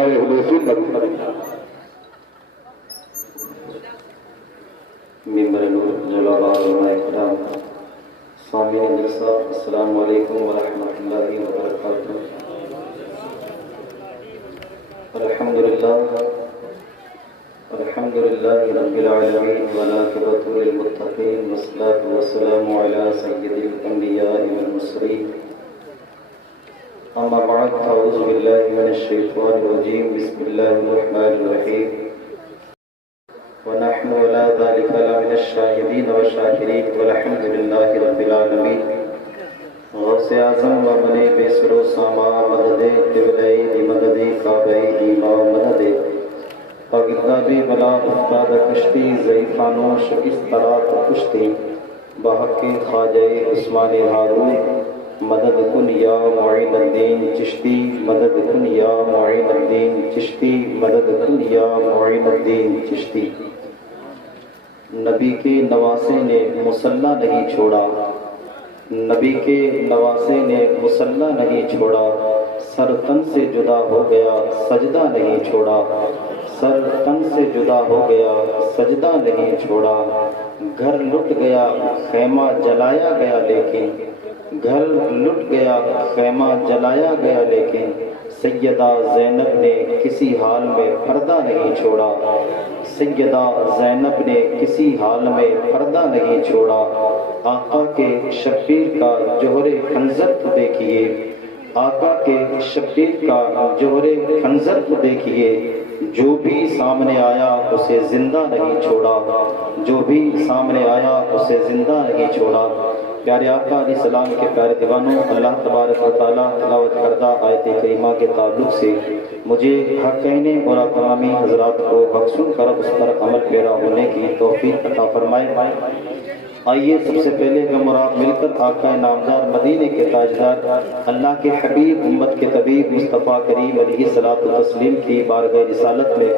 علماء اہل سنت ممبر نور جلالہ علماء کرام سامعین جلسہ السلام علیکم ورحمۃ اللہ وبرکاتہ۔ الحمدللہ رب العالمین والعاقبۃ للمتقین والصلاة والسلام علی سید الانبیاء والمرسلین اما بعد اعوذ باللہ من الشیطان الرجیم بسم اللہ الرحمن الرحیم ونحن ولا ذلك لمن الشاهدين والشاكرين والحمد لله رب العالمين۔ غوث اعظم و من بے سر و ساما مدد قبلہ مدد کعبہ ایما مدد پاکستانی بلا افتاد کشتی ضعیفانوں شکست طرات کشتی بحق خواجہ عثمان ہارون مدد کن یا معین الدین چشتی مدد کن یا معین الدین چشتی مدد کن یا معین الدین چشتی۔ نبی کے نواسے نے مصلح نہیں چھوڑا، نبی کے نواسے نے مصلح نہیں چھوڑا، سر تن سے جدا ہو گیا سجدہ نہیں چھوڑا، سر تن سے جدا ہو گیا سجدہ نہیں چھوڑا۔ گھر لٹ گیا خیمہ جلایا گیا لیکن گھر لٹ گیا خیمہ جلایا گیا لیکن سیدہ زینب نے کسی حال میں پردہ نہیں چھوڑا، سیدہ زینب نے کسی حال میں پردہ نہیں چھوڑا۔ آقا کے شبیر کا جوہر خنزر کو دیکھیے، آقا کے شبیر کا جوہر خنزر کو دیکھیے، جو بھی سامنے آیا اسے زندہ نہیں چھوڑا، جو بھی سامنے آیا اسے زندہ نہیں چھوڑا۔ پیارے آقا علیہ السلام کے پیارے دیوانوں، اللہ تبارک و تعالیٰ تلاوت کردہ آیت کریمہ کے تعلق سے مجھے حق کہنے اور آپ تمامی حضرات کو حق سن کر اس پر عمل پیرا ہونے کی توفیق عطا فرمائے۔ آئیے سب سے پہلے ہم اور آپ مل کر آقا نامدار مدینے کے تاجدار اللہ کے حبیب امت کے طبیب مصطفیٰ کریم علیہ الصلوۃ والتسلیم کی بارگاہ رسالت میں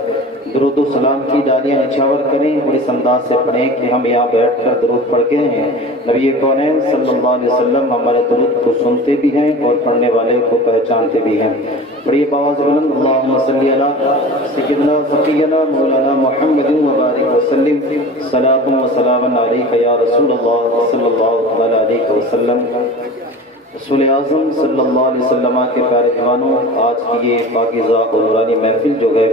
درود و سلام کی ڈالیاں نچھاور کریں اور اس انداز سے پڑھیں کہ ہم یہاں بیٹھ کر درود پڑھ گئے ہیں۔ نبی کونین صلی اللہ علیہ وسلم ہمارے درود کو سنتے بھی ہیں اور پڑھنے والے کو پہچانتے بھی ہیں۔ بڑی باواز بلند اللہم صلی علی سیدنا سفینا مولانا محمد وبارک وسلم صلاۃ و سلام علیک یا رسول اللہ صلی اللہ علیہ وسلم۔ رسول اعظم صلی اللہ علیہ وسلم کے پیارے دیوانوں، آج کی یہ پاکیزہ اور نورانی محفل جو ہے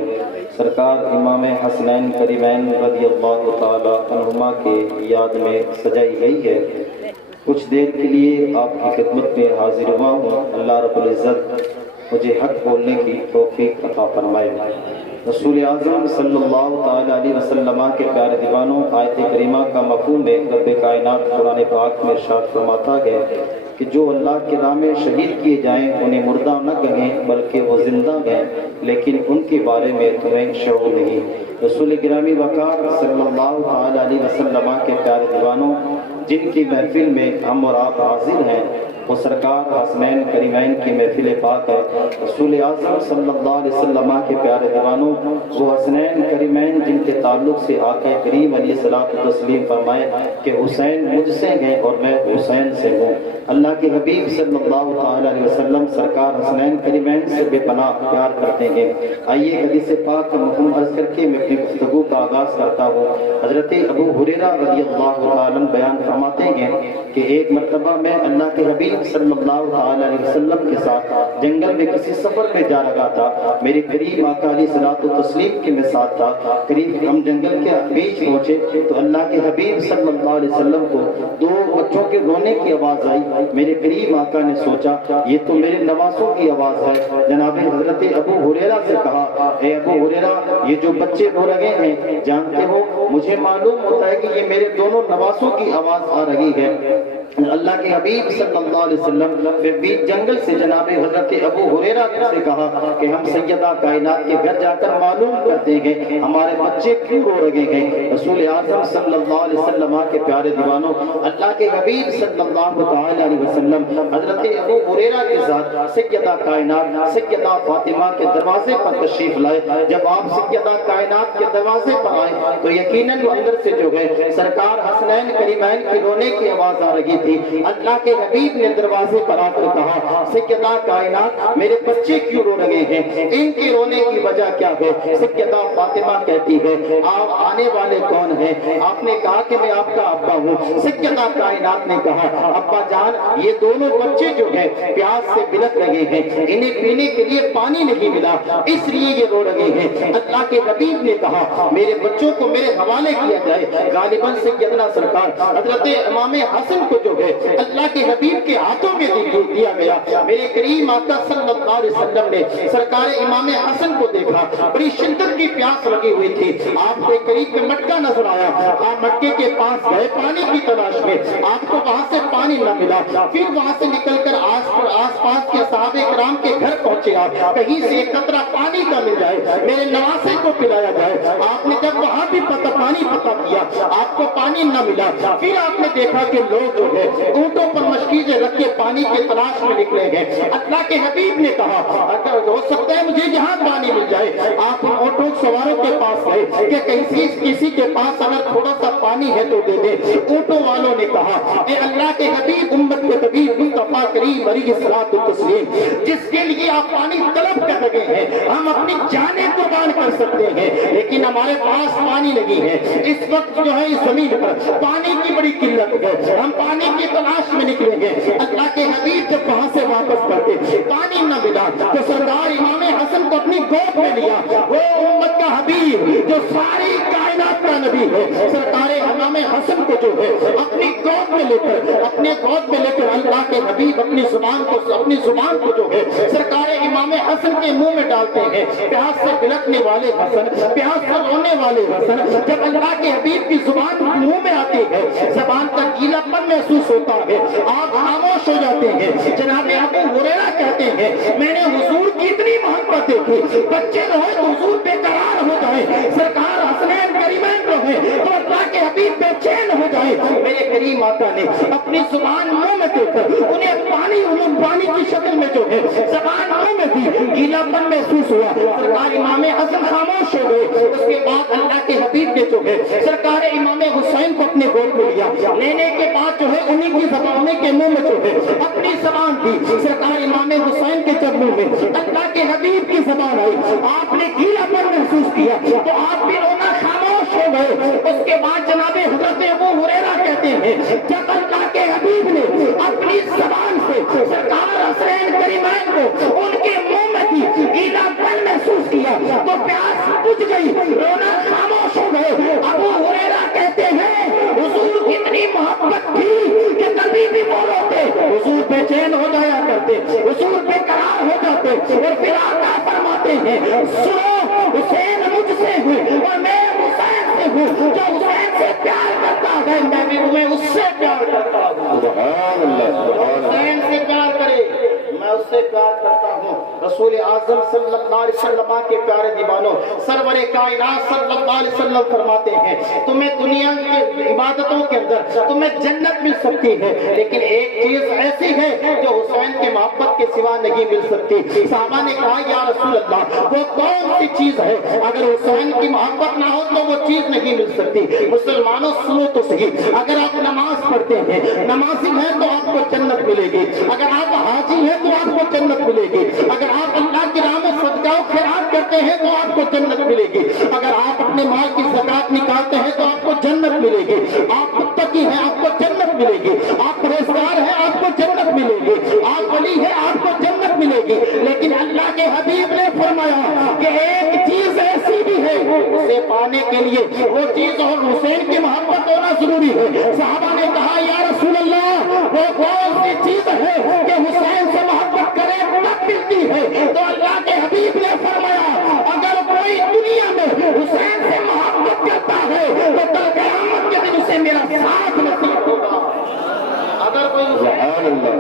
سرکار امام حسنین کریمین رضی اللہ تعالی عنہما کے یاد میں سجائی گئی ہے۔ کچھ دیر کے لیے آپ کی خدمت میں حاضر ہوا ہوں، اللہ رب العزت مجھے حق بولنے کی توفیق عطا فرمائے۔ رسول اعظم صلی اللہ تعالی علیہ وسلم کے پیارے دیوانوں، آیت کریمہ کا مفہوم ہے رب کائنات قرآن پاک میں ارشاد فرماتا ہے کہ جو اللہ کے راہ میں شہید کیے جائیں انہیں مردہ نہ کہیں بلکہ وہ زندہ ہیں، لیکن ان کے بارے میں تمہیں شعور نہیں۔ رسول گرامی وقار صلی اللہ تعالی علیہ وسلم کے پیارے دیوانوں، جن کی محفل میں ہم اور آپ حاضر ہیں وہ سرکار حسنین کریمین کی محفل پاک ہے۔ رسول اعظم صلی اللہ علیہ وسلم کے پیارے دیوانوں، وہ حسنین کریمین جن کے تعلق سے آقا کریم علیہ الصلوۃ والتسلیم فرمائے کہ حسین مجھ سے ہیں اور میں حسین سے ہوں۔ اللہ کے حبیب صلی اللہ تعالی علیہ وسلم سرکار حسنین کریمین سے بے پناہ پیار کرتے ہیں۔ آئیے حدیث پاک کا مفہوم عرض کر کے میں اپنی گفتگو کا آغاز کرتا ہوں۔ حضرت ابو ہریرہ رضی اللہ تعالی بیان فرماتے ہیں کہ ایک مرتبہ میں اللہ کے حبیب صلی اللہ تعالی علیہ وسلم کے ساتھ جنگل میں کسی سفر میں جا رہا تھا۔ میرے قریب آقا علیہ الصلوۃ والتسلیم کے میں ساتھ تھا۔ قریب ہم جنگل کے بیچ پہنچے تو اللہ کے حبیب صلی اللہ علیہ وسلم کو دو بچوں کے رونے کی آواز آئی۔ میرے قریب آقا نے سوچا یہ تو میرے نواسوں کی آواز ہے۔ جناب حضرت ابو ہریرہ سے کہا، اے ابو ہریرہ، یہ جو بچے رو رہے ہیں جانتے ہو مجھے معلوم ہوتا ہے کہ یہ میرے دونوں نواسوں کی آواز آ رہی ہے۔ اللہ کے حبیب صلی اللہ علیہ وسلم پھر بیچ جنگل سے جناب حضرت ابو ہریرہ سے کہا کہ ہم سیدہ کائنات کے گھر جا کر معلوم کرتے ہیں ہمارے بچے کیوں رو رہے ہیں۔ رسول اعظم صلی اللہ علیہ وسلم کے پیارے دیوانوں، اللہ کے حبیب صلی اللہ تعالی علیہ وسلم حضرت ابو ہریرہ کے ساتھ سیدہ کائنات سیدہ فاطمہ کے دروازے پر تشریف لائے۔ جب آپ سیدہ کائنات کے دروازے پر آئے تو یقیناً اندر سے جو ہے سرکار حسنین کریمین کی رونے کی آواز آ رہی تھی، اللہ کے حبیب نے دروازے پر آ کر کہا سیدہ کائنات میرے بچے کیوں رو رہے ہیں، ان کے رونے کی وجہ کیا ہے؟ سیدہ فاطمہ کہتی ہے آپ آنے والے کون ہیں؟ آپ نے کہا کہ میں آپ کا ابا ہوں۔ سیدہ کائنات نے کہا ابا جان یہ دونوں بچے جو ہیں پیاس سے بلک رہے ہیں، انہیں پینے کے لیے پانی نہیں ملا اس لیے یہ رو رہے ہیں۔ اللہ کے حبیب نے کہا میرے بچوں کو میرے حوالے کیا جائے۔ غالباً سیدنا سرکار حضرت امام حسن کو جو ہے اللہ کے حبیب کے ہاتھوں میں دیا گیا۔ میرے کریم آقا صلی اللہ علیہ وسلم نے سرکار امام حسن کو دیکھا، بڑی شدت کی پیاس لگی ہوئی تھی، آپ کو قریب میں مٹکا نظر آیا، آپ مٹکے کے پاس گئے پانی کی تلاش میں، آپ کو وہاں سے پانی نہ ملا، پھر وہاں سے نکل کر آس پاس کے صحابہ کرام کے گھر پہنچے، آپ کہیں سے ایک قطرہ پانی کا مل جائے میرے نواسے کو پلایا جائے۔ آپ نے جب وہاں بھی پانی پتا کیا آپ کو پانی نہ ملا، پھر آپ نے دیکھا کہ لوگ جو ہے اونٹوں پر مشکیزیں رکھ کے پانی کی تلاش میں نکلے گئے۔ اللہ کے حبیب نے کہا اگر ہو سکتا ہے مجھے یہاں پانی مل جائے۔ آپ ان اونٹوں سواروں کے پاس گئے کہ کسی کے پاس اگر تھوڑا سا پانی ہے تو دے دے۔ اونٹوں والوں نے کہا اے اللہ کے حبیب امت کے طبیب مصطفیٰ کریم علیہ الصلوۃ والتسلیم جس کے لیے آپ پانی طلب کر رہے ہیں ہم اپنی جانیں قربان کر سکتے ہیں لیکن ہمارے پاس پانی نہیں ہے۔ اس وقت جو ہے اس زمین پر پانی کی بڑی قلت ہے، ہم پانی کی تلاش میں نکلیں گے۔ اللہ کے حبیب جب وہاں سے واپس کرتے پانی نہ ملا تو سردار امام حسن کو اپنی گود میں لیا، وہ امت کا حبیب جو ساری کائنات کا نبی ہے، سرکار امام حسن کو جو ہے اپنی گود میں لے کر اللہ کے حبیب اپنی زبان کو جو ہے سرکار امام حسن کے منہ میں ڈالتے ہیں۔ پیاس سے بلکنے والے حسن، پیاس سے رونے والے حسن جب اللہ کے حبیب کی زبان منہ میں آتی ہے زبان کا گیلا پن محسوس ہوتا ہے، آپ خاموش ہو جاتے ہیں۔ جناب ابو ہریرہ کہتے ہیں میں نے حضور کی اتنی محبت دیکھی، بچے روئے تو حضور بے قرار ہو جائے، سرکار حسنین کریمین روئے تو اللہ کے حبیب بے چین ہو جائے۔ میرے کریم آقا نے اپنی زبان منہ میں دے کر انہیں پانی کی شکل میں جو ہے زبان منہ میں دی، گیلا پن محسوس ہوا، سرکار امام حسن خاموش ہو گئے۔ اس کے بعد اللہ کے حبیب نے جو ہے سرکار امام حسین کو اپنے گود میں لیا، لینے کے بعد جو ہے انہیں کی زبان کے منہ میں جو ہے اپنی زبان دی، سرکار امام حسین کے جب منہ میں اللہ کے حبیب کی زبان آئی، آپ نے گیلا پن محسوس کیا تو آپ بھی رونا خاموش ہو گئے۔ اس کے بعد جناب حضرت ابو ہریرہ کہتے ہیں جب اللہ کے حبیب نے اپنی زبان سے سرکار حسین کریمین کو ان کے منہ میں دی، گیلا پن محسوس کیا تو پیاس بجھ گئی، رونا خاموش ہو گئے۔ ابو ہریرہ کہتے ہیں حضور کی اتنی محبت تھی کہ کبھی بھی وہ روتے حضور بے چین ہو جایا کرتے، حضور بے قرار ہو جاتے اور پھر آقا فرماتے ہیں سنو حسین مجھ سے ہوں اور میں حسین سے ہوں، جو حسین سے پیار کرتا ہے میں اس سے پیار کرتا ہوں۔ سبحان اللہ، حسین سے پیار کرے میں اس سے پیار کرتا ہوں۔ رسول اعظم صلی اللہ علیہ وسلم کے پیارے دیوانوں، سرور کائنات صلی اللہ علیہ وسلم فرماتے ہیں تمہیں دنیا کی عبادتوں کے اندر تمہیں جنت مل سکتی ہے لیکن ایک چیز ایسی ہے جو حسین کے محبت کے سوا نہیں مل سکتی۔ صحابہ نے کہا یا رسول اللہ وہ کون سی چیز ہے؟ اگر حسین کی محبت نہ ہو تو وہ چیز نہیں مل سکتی۔ مسلمانوں سنو تو صحیح، اگر آپ نماز پڑھتے ہیں، نمازی ہیں تو آپ کو جنت ملے گی، اگر آپ حاجی ہیں تو آپ کو جنت ملے گی، اگر آپ اللہ کی راہ میں صدقہ و خیرات کرتے ہیں تو آپ کو جنت ملے گی، اگر آپ اپنے مال کی زکات نکالتے ہیں تو آپ کو جنت ملے گی، آپ متقی ہیں آپ کو جنت ملے گی، آپ پرہیزگار ہیں آپ کو جنت ملے گی، آپ ولی ہیں آپ کو جنت ملے گی۔ لیکن اللہ کے حبیب نے فرمایا کہ ایک چیز ایسی بھی ہے اسے پانے کے لیے وہ چیز اور حسین کی محبت ہونا ضروری ہے۔ صحابہ نے کہا یا رسول اللہ وہ کون سی چیز ہے کہ حسین سے محبت کرے تب ملتی ہے؟ تو اللہ کے حبیب نے فرمایا اگر کوئی دنیا میں حسین سے محبت کرتا ہے تو کل قیامت کے دن اسے میرا ساتھ نصیب ہوگا۔ اگر کوئی سبحان اللہ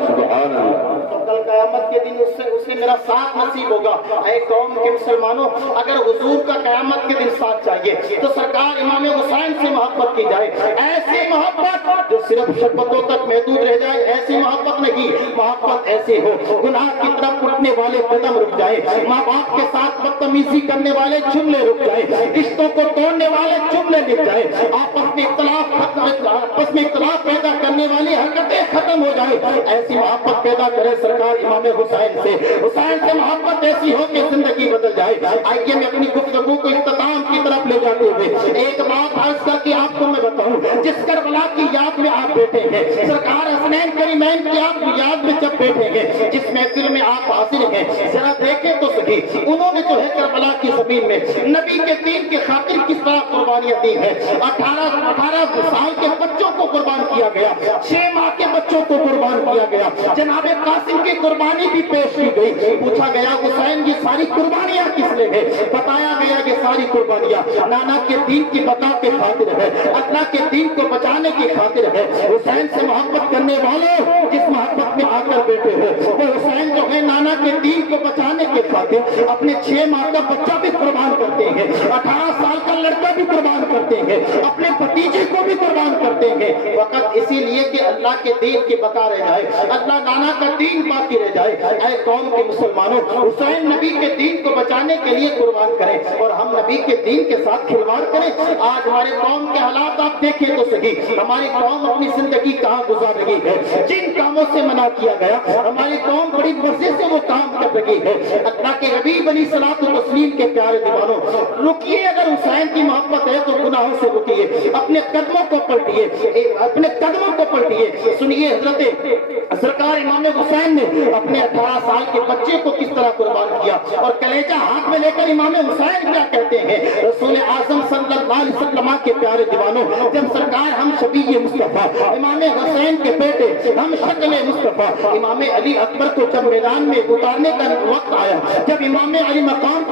تو کل قیامت کے دن اسے میرا ساتھ نصیب ہوگا۔ اے قوم کے مسلمانوں، اگر حضور کا قیامت کے دن ساتھ چاہیے تو سرکار امام حسین سے محبت کی جائے، ایسی محبت جو صرف شربتوں تک محدود رہ جائے، ایسی محبت نہیں۔ محبت ایسے ہو گناہ کی طرف اٹھنے والے قدم رک جائے، ماں باپ کے ساتھ بدتمیزی کرنے والے جملے رک جائے، رشتوں کو توڑنے والے جملے لکھ جائے، آپس میں اختلاف پیدا کرنے والی حرکتیں ختم ہو جائے، ایسی محبت پیدا کرے سرکار امام حسین سے محبت ایسی ہو کہ زندگی بدل جائے۔ آئیے میں اپنی گفتگو کو اختتام کی طرف لے جاتے ہوئے ایک بات عرض کر کے آپ کو میں بتاؤں، جس کربلا کی یاد میں آپ بیٹھے ہیں، سرکار حسنین کریمین کی آپ کی یاد میں جب بیٹھے ہیں، جس محفل میں آپ حاضر ہیں، ذرا دیکھیں تو صحیح انہوں نے جو ہے کربلا کی زمین میں نبی کے دین کے خاطر کس طرح قربانیاں دی ہیں۔ 18 سال کے بچوں کو قربان کیا گیا، 6 ماہ کے بچوں کو قربان کیا گیا، جناب قاسم کی قربانی بھی پیش کی گئی۔ پوچھا گیا حسین یہ ساری قربانیاں کس لیے ہیں؟ بتایا گیا یہ ساری قربانیاں نانا کے دین کی بقا کے خاطر ہے، اللہ کے دین کو بچانے کی خاطر ہے۔ حسین سے محبت کرنے والوں جس محبت میں آ کر بیٹھے ہو، وہ حسین جو ہے نانا کے دین کو بچانے کے خاطر اپنے 6 ماہ کا بچہ بھی قربان کرتے ہیں، 18 سال کا لڑکا بھی قربان کرتے ہیں، اپنے بھتیجے کو بھی قربان کرتے ہیں، فقط اسی لیے کہ اللہ کے دین کی بقا رہ جائے، اللہ نانا کا دین باقی رہ جائے۔ اے قوم کے مسلمانوں، حسین نبی کے دین کو بچانے کے لیے قربان کریں اور ہم نبی کے دین کے ساتھ کھلواڑ کریں۔ آج ہمارے قوم کے حالات آپ دیکھیں تو صحیح، ہماری قوم اپنی زندگی کہاں گزار رہی ہے، جن کاموں سے منع کیا گیا ہماری قوم بڑی مزے سے وہ کام کر رہی ہے۔ اللہ کے حبیب علیہ الصلوۃ والتسلیم کے پیارے دیوانوں، رکیے، اگر حسین کی محبت ہے تو گناہوں سے رکیے، اپنے قدموں کو پلٹیے، اپنے قدموں کو پلٹیے۔ سنیے حضرت سرکار امام حسین نے اپنے 18 سال کے بچے کو کس طرح قربان کیا، اور کلیجہ ہاتھ میں لے کر امام حسین کیا کہتے ہیں۔ رسول اعظم صلی اللہ علیہ وسلم کے پیارے دیوانوں، جب سرکار ہم شبیہ مصطفیٰ امام حسین کے بیٹے ہم شکل مصطفیٰ امام علی اکبر کو جب میدان میں اتارنے کا وقت آیا، جب امام علی مقام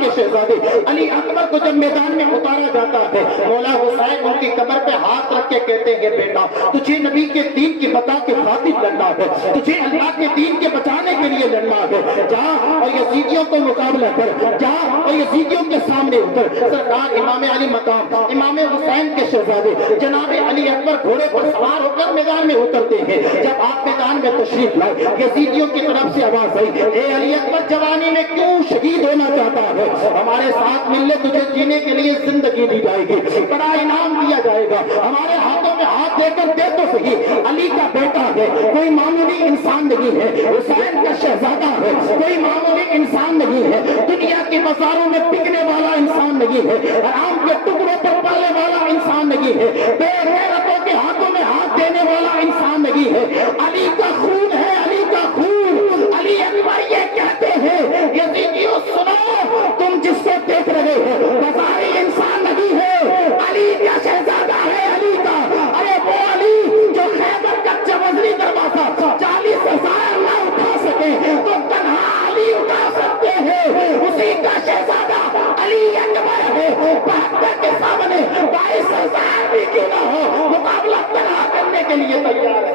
کے شہزادے علی اکبر کو جب میدان میں اتارا جاتا ہے، مولا حسین ان کی قبر پہ ہاتھ رکھ کے کہتے ہیں بیٹا تجھے نبی کے دین کی بقا کے خاطر لڑنا ہے، تجھے اللہ کے دین کے بچانے کے لیے لڑنا ہے، جا اور یزیدیوں کو مقابلہ کر، جا اور یزیدیوں کے سامنے اتر۔ سرکار امام علی مقام امام حسین کے شہزادے جناب علی اکبر گھوڑے پر سوار ہو کر میدان میں اترتے ہیں۔ جب آپ میدان میں تشریف لائے، یزیدیوں کی طرف سے آواز آئی، اے علی اکبر جوانی میں کیوں شہید ہونا چاہتا ہے؟ ہمارے ساتھ مل لے، تجھے جینے کے لیے زندگی دی جائے گی، بڑا انعام دیا جائے گا، ہمارے ہاتھوں میں ہاتھ دے کر دے تو صحیح۔ علی کا بیٹا ہے، کوئی معمولی انسان نہیں ہے، حسین کا شہزادہ ہے، کوئی معمولی انسان نہیں ہے، دنیا کے بازاروں میں بکنے والا انسان نہیں ہے، حرام کے ٹکڑوں پر پلنے والا انسان نہیں ہے، بے غیرتوں کے ہاتھوں میں ہاتھ دینے والا انسان نہیں ہے۔ علی کا خون ہے، علی کا خون۔ علی اکبر یہ کہتے ہیں، یزیدیوں سنو، تم جس کو دیکھ رہے ہو بظاہر انسان نہیں ہے، علی کا شہزادہ ہے، علی کا، ارے وہ علی جو خیبر کا چوزنی دروازہ 40,000 نہ اٹھا سکے تو تنہا علی اٹھا سکتے ہیں، اسی کا شہزادہ علی اکبر ہے، 72 کے سامنے 22,000 بھی کیوں نہ ہو مقابلہ تنہا کرنے کے لیے تیار ہے،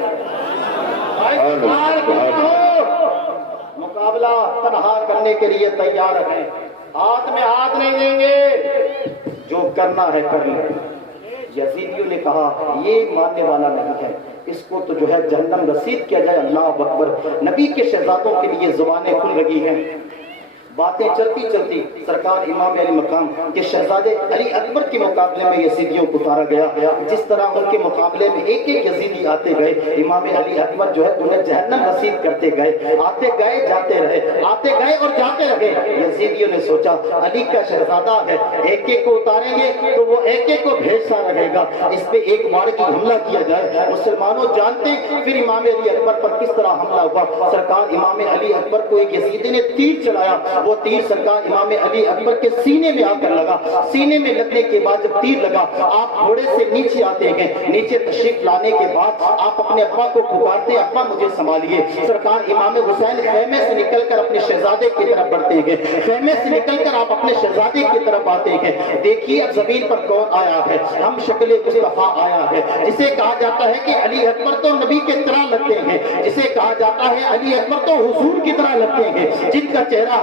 مقابلہ تنہا کرنے کے لیے تیار ہے، ہاتھ میں ہاتھ نہیں دیں گے، جو کرنا ہے کر لیں۔ یزیدیوں نے کہا یہ ماننے والا نہیں ہے، اس کو تو جو ہے جہنم رسید کیا جائے۔ اللہ اکبر، نبی کے شہزادوں کے لیے زبانیں کھل رہی ہیں۔ باتیں چلتی چلتی سرکار امام علی مقام کے شہزادے علی اکبر کے مقابلے میں یزیدیوں کو اتارا گیا۔ جس طرح ان کے مقابلے میں ایک ایک یزیدی آتے گئے، امام علی اکبر جو ہے انہیں جہنم نصیب کرتے گئے، آتے گئے جاتے رہے، آتے گئے اور جاتے رہے۔ یزیدیوں نے سوچا علی کا شہزادہ ہے، ایک ایک کو اتاریں گے تو وہ ایک ایک کو بھیجتا رہے گا، اس پہ ایک بار کی حملہ کیا جائے۔ مسلمانوں جانتے ہیں پھر امام علی اکبر پر کس طرح حملہ ہوا۔ سرکار امام علی اکبر کو ایک یزیدی نے تیر چلایا، وہ تیر سرکار امام علی اکبر کے سینے میں آ کر لگا۔ سینے میں لگنے کے بعد جب تیر لگا، آپ گھوڑے سے نیچے آتے ہیں، نیچے تشریف لانے کے بعد آپ اپنے ابا کو پکارتے ہیں، ابا مجھے سنبھالیے۔ سرکار امام حسین خیمے سے نکل کر اپنے شہزادے کی طرف بڑھتے ہیں، خیمے سے نکل کر آپ اپنے شہزادے کی طرف آتے ہیں۔ دیکھیے اب زمین پر کون آیا ہے، ہم شکل مصطفیٰ آیا ہے، جسے کہا جاتا ہے کہ علی اکبر تو نبی کی طرح لگتے ہیں، جسے کہا جاتا ہے علی اکبر تو حضور کی طرح لگتے ہیں، جن کا چہرہ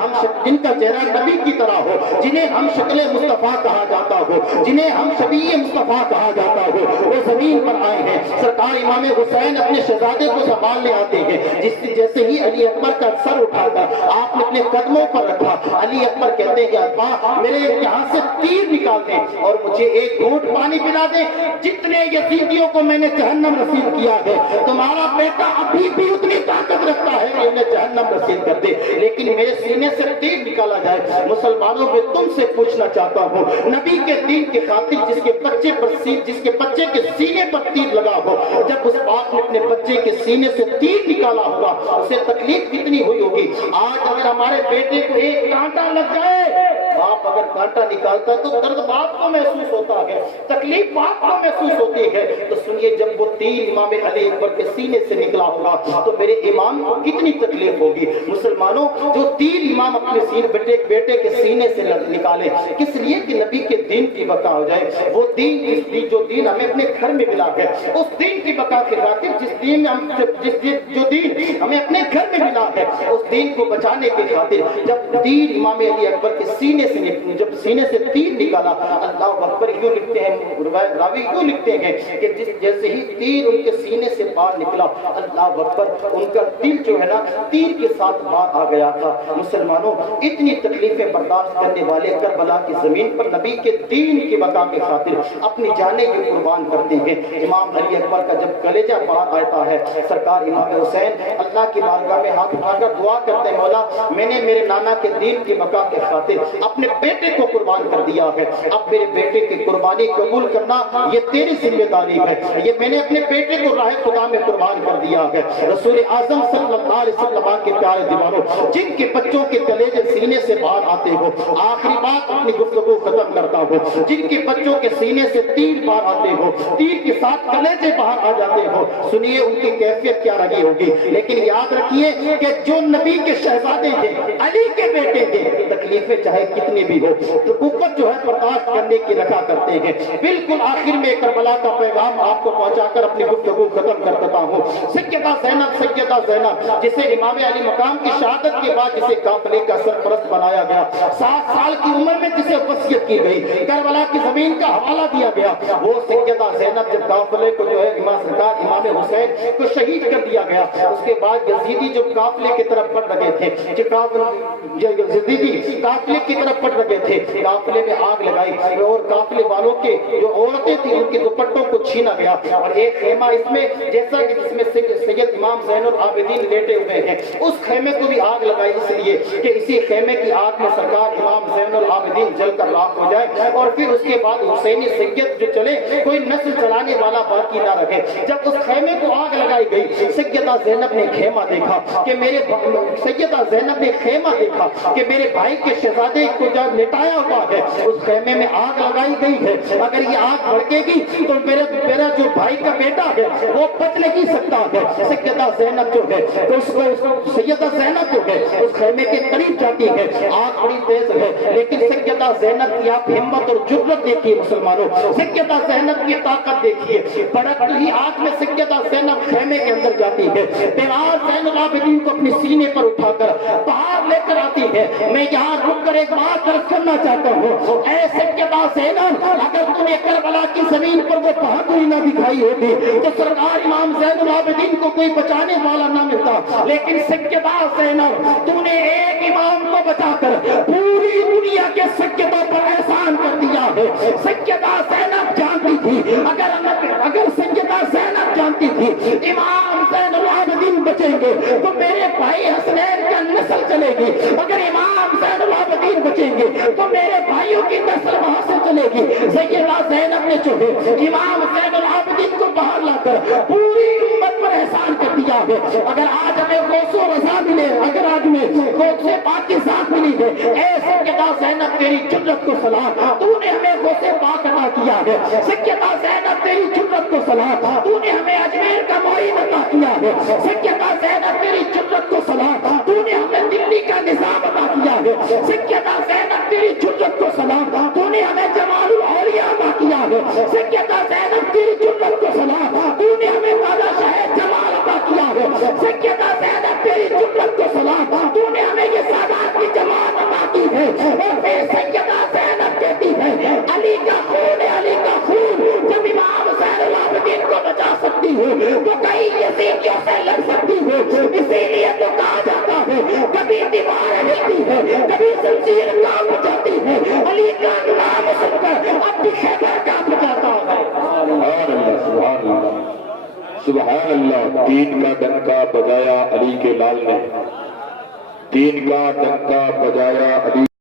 نبی کی طرح ہو، جنہیں ہم شکل مصطفیٰ کہا جاتا ہو۔ ہو، جنہیں ہم شبیہ مصطفیٰ کہا جاتا ہو، وہ زمین پر آئے ہیں۔ سرکار امام حسین اپنے شہزادے کو سنبھالنے آتے ہیں، جیسے ہی علی اکبر کا سر اٹھا کر آپ نے اپنے قدموں پر رکھا، علی اکبر کہتے ہیں کہ ابا میرے یہاں سے تیر نکال دیں اور مجھے ایک گھونٹ پانی پلا دیں، جتنے یزیدیوں کو میں نے جہنم رسید کیا ہے تمہارا بیٹا ابھی بھی اتنی طاقت رکھتا ہے کہ انہیں جہنم رسید کر دے، لیکن میرے سینے سے تیر نکالا جائے۔ مسلمانوں میں تم سے پوچھنا چاہتا ہوں، نبی کے دین کی خاطر جس کے بچے کے سینے پر تیر لگا ہو، جب اس باپ نے اپنے بچے کے سینے سے تیر نکالا ہوگا اسے تکلیف کتنی ہوئی ہوگی۔ آج اگر ہمارے بیٹے کو ایک کانٹا لگ جائے، باپ اگر کانٹا نکالتا تو درد باپ کو محسوس ہوتا ہے، تکلیف باپ کو محسوس ہوتی ہے۔ تو سنیے، جب وہ تیر امام علی اکبر کے سینے سے نکلا ہوگا تو میرے امام کو کتنی تکلیف ہوگی۔ مسلمانوں، جو تیر امام اپنے بیٹے کے سینے سے نکالے کس لیے؟ کہ نبی کے دین کی بقا ہو جائے۔ وہ دین جو دین ہمیں اپنے گھر میں ملا ہے، اس دین کی بقا کے خاطر جو دین ہمیں اپنے گھر میں ملا ہے، اس دین کو بچانے کے خاطر جب تیر امام علی اکبر کے سینے سے تیر نکالا، اللہ اکبر یوں لکھتے ہیں راوی یوں لکھتے ہیں کہ جیسے ہی تیر ان کے سینے سے باہر نکلا، اللہ اکبر، ان کا دل جو ہے نا تیر کے ساتھ باہر آ گیا تھا۔ مسلمانوں، اتنی تکلیفیں برداشت کرنے والے کربلا کی زمین پر نبی کے دین کی بقا کے خاطر اپنی جانیں بھی قربان کرتے ہیں۔ امام علی اکبر کا جب کلیجہ باہر آتا ہے، سرکار امام حسین اللہ کی بارگاہ میں ہاتھ اٹھا کر دعا کرتے ہیں، مولا میں نے میرے نانا کے دین کی بقا کے خاطر اپنے بیٹے کو قربان کر دیا ہے، اب میرے بیٹے کی قربانی قبول کرنا یہ تیری ذمہ داری ہے، یہ میں نے اپنے بیٹے کو راہ خدا میں قربان کر دیا ہے۔ رسول اعظم صلی اللہ علیہ وسلم کے پیارے دیوانوں، جن کے بچوں کے کلیجے سینے سے باہر آتے ہو، آخری بات اپنی گفتگو ختم کرتا ہوں، جن کے بچوں کے سینے سے تیر باہر آتے ہو، تیر کے ساتھ کلیجے باہر آ جاتے ہو، سنیے ان کی کیفیت کیا رہی ہوگی۔ لیکن یاد رکھیے کہ جو نبی کے شہزادے تھے، علی کے بیٹے تھے، تکلیفیں چاہے کتنی بھی ہو تو قوت جو ہے برداشت کرنے کی رکھا کرتے ہیں۔ بالکل آخر میں کربلا کا پیغام آپ کو پہنچا کر اپنی گفتگو ختم کرتا ہوں۔ سیدہ زینب جسے امام علی مقام کی شہادت کے بعد جسے قافلے کا سرپرست بنایا گیا، 7 سال کی عمر میں جسے وصیت کی گئی، کربلا کی زمین کا حوالہ دیا گیا، وہ سیدہ زینب جب قافلے کو جو ہے امام حسین کو شہید کر دیا گیا، اس کے بعد یزیدی جب قافلے کی طرف بڑھ رہے تھے، یزیدی قافلے کی طرف بڑھ رہے تھے، قافلے میں آگ لگائی اور قافلے والوں کے جو عورتیں تھیں ان کے دوپٹوں کو چھینا گیا، اور ایک خیمہ اس میں جیسا کہ جس میں سید امام زین العابدین لیٹے ہوئے ہیں، اس خیمے کو بھی آگ لگائی اس لیے کہ اسی خیمے کی آگ میں سرکار امام زین العابدین جل کر راکھ ہو جائے، اور پھر اس کے بعد حسینی سید جو چلے کوئی نسل چلانے والا باقی نہ رہے۔ جب اس خیمے کو آگ لگائی گئی، سیدہ زینب نے خیمہ دیکھا کہ میرے بھائی کے شہزادے کو جب لٹایا ہوا ہے، اس خیمے میں آگ لگائی گئی ہے، اگر یہ آگ بھڑکے گی تو میرا جو بھائی کا بیٹا ہے وہ بچ نہیں سکتا ہے۔ سیدہ زینب جو ہے اس خیمے کے قریب جاتی ہے، آگ بڑی تیز ہے، لیکن سیدہ زینب کی آپ ہمت اور جرأت دیکھیے مسلمانوں، سیدہ زینب کی طاقت دیکھیے، بڑھتی ہی آگ میں سیدہ زینب خیمے کے اندر جاتی ہے، پیغام زین العابدین کو اپنی سینے پر اٹھا کر باہر لے کر آتی ہے۔ میں یہاں رک کر ایک بات عرض کرنا چاہتا ہوں، اے سیدہ زینب، اگر تم نے کربلا کی زمین پر وہ بہادری نہ دکھائی ہوتی تو سرکار امام زین العابدین کو کوئی بچانے والا نہ ملتا، لیکن سیدہ زینب، تو نے ایک امام کو بچا کر پوری دنیا کے سیدوں پر احسان کر دیا ہے۔ سیدہ زینب جانتی تھی، اگر سیدہ زینب جانتی تھی امام زین العابدین بچیں گے تو میرے بھائی حسنین کا نسل چلے گی، اگر امام زین العابدین بچیں گے تو میرے بھائیوں کی نسل وہاں سے چلے گی۔ سیدہ زینب نے جو ہے امام زین العابدین کو باہر لا کر پوری امت پر احسان کر دیا ہے۔ اگر آج ہمیں غوث و رضا ملے، اگر آج میں غوث پاک کی ذات ملی ہے، اے سیدہ زینب تیری جرأت کو سلام، تو نے ہمیں غوث پاک عطا کیا ہے۔ سیدہ زینب تیری جرأت کو سلام، تو نے ہمیں اجمیر کا معین عطا کیا ہے۔ سیدہ زینب تیری جرأت کو سلام، تو نے ہمیں دلی کا نظام عطا کیا ہے۔ سیدہ زینب تیری جرأت کو سلام، تو نے ہمیں جمال الاولیاء عطا کیا ہے۔ سیدہ زینب تیری جرأت کو سلام، تو نے ہمیں تازہ شہر جمال عطا کیا ہے۔ سیدہ زینب تیری جرأت کو سلام، تو نے ہمیں یہ سادات کی جماعت عطا کی ہے۔ اور پھر سیدہ زینب کہتی ہے علی کا سن کر اب بھی خیبر کانپ جاتا ہے۔ سبحان اللہ، سبحان اللہ، سبحان اللہ۔ دین کا ڈنکا بجایا علی کے لال نے، دین کا ڈنکا بجایا علی